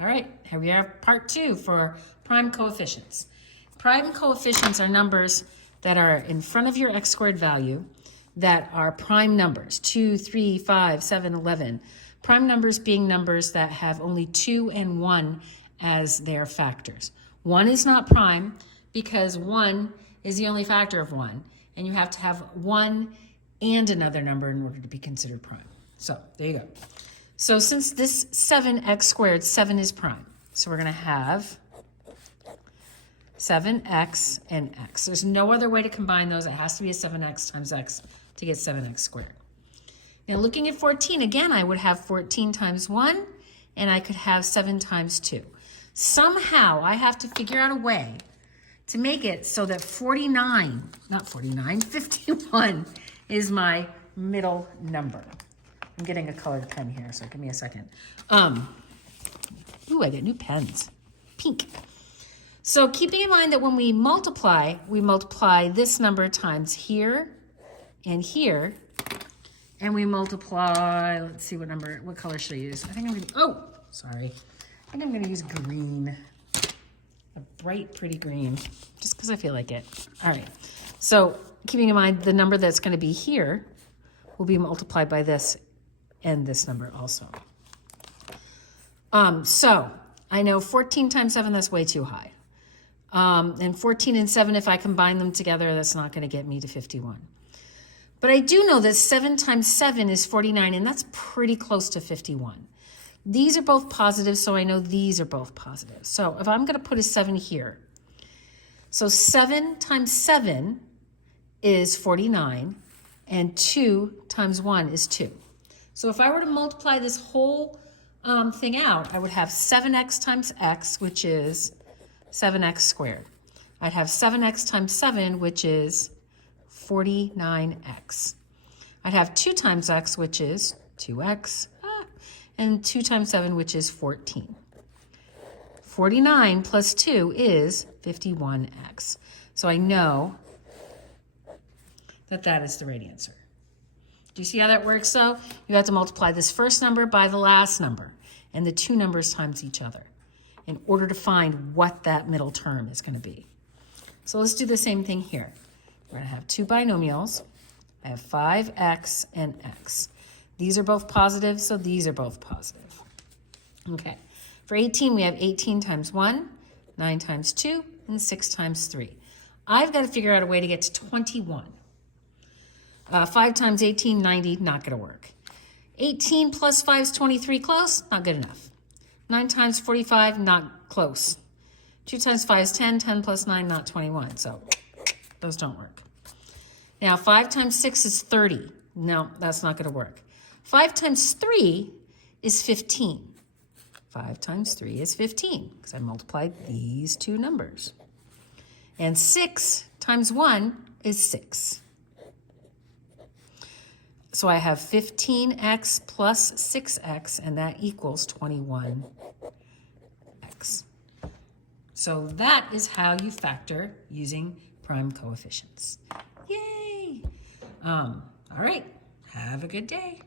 All right, here we are, part 2 for prime coefficients. Prime coefficients are numbers that are in front of your x squared value that are prime numbers, 2, 3, 5, 7, 11. Prime numbers being numbers that have only 2 and 1 as their factors. 1 is not prime because 1 is the only factor of 1, and you have to have 1 and another number in order to be considered prime. So there you go. So since this 7x squared, 7 is prime. So we're going to have 7x and x. There's no other way to combine those. It has to be a 7x times x to get 7x squared. Now looking at 14, again, I would have 14 times 1, and I could have 7 times 2. Somehow I have to figure out a way to make it so that 51 is my middle number. I'm getting a colored pen here, so give me a second. Ooh, I get new pens. Pink. So keeping in mind that when we multiply this number times here and here, and we multiply, let's see what color should I use? I think I'm gonna use green. A bright, pretty green, just because I feel like it. All right, so keeping in mind the number that's gonna be here will be multiplied by this and this number also. So I know 14 times 7, that's way too high. And 14 and 7, if I combine them together, that's not going to get me to 51. But I do know that 7 times 7 is 49, and that's pretty close to 51. These are both positive, so I know these are both positive. So if I'm going to put a 7 here, so 7 times 7 is 49, and 2 times 1 is 2. So if I were to multiply this whole thing out, I would have 7x times x, which is 7x squared. I'd have 7x times 7, which is 49x. I'd have 2 times x, which is 2x, and 2 times 7, which is 14. 49 plus 2 is 51x. So I know that that is the right answer. Do you see how that works, though? You have to multiply this first number by the last number, and the two numbers times each other in order to find what that middle term is going to be. So let's do the same thing here. We're going to have two binomials. I have 5x and x. These are both positive, so these are both positive. Okay. For 18, we have 18 times 1, 9 times 2, and 6 times 3. I've got to figure out a way to get to 21. 5 times 18, 90, not going to work. 18 plus 5 is 23, close, not good enough. 9 times 45, not close. 2 times 5 is 10, 10 plus 9, not 21, so those don't work. Now 5 times 6 is 30. No, that's not going to work. 5 times 3 is 15. 5 times 3 is 15, because I multiplied these two numbers. And 6 times 1 is 6. So I have 15x plus 6x, and that equals 21x. So that is how you factor using prime coefficients. Yay! All right, have a good day.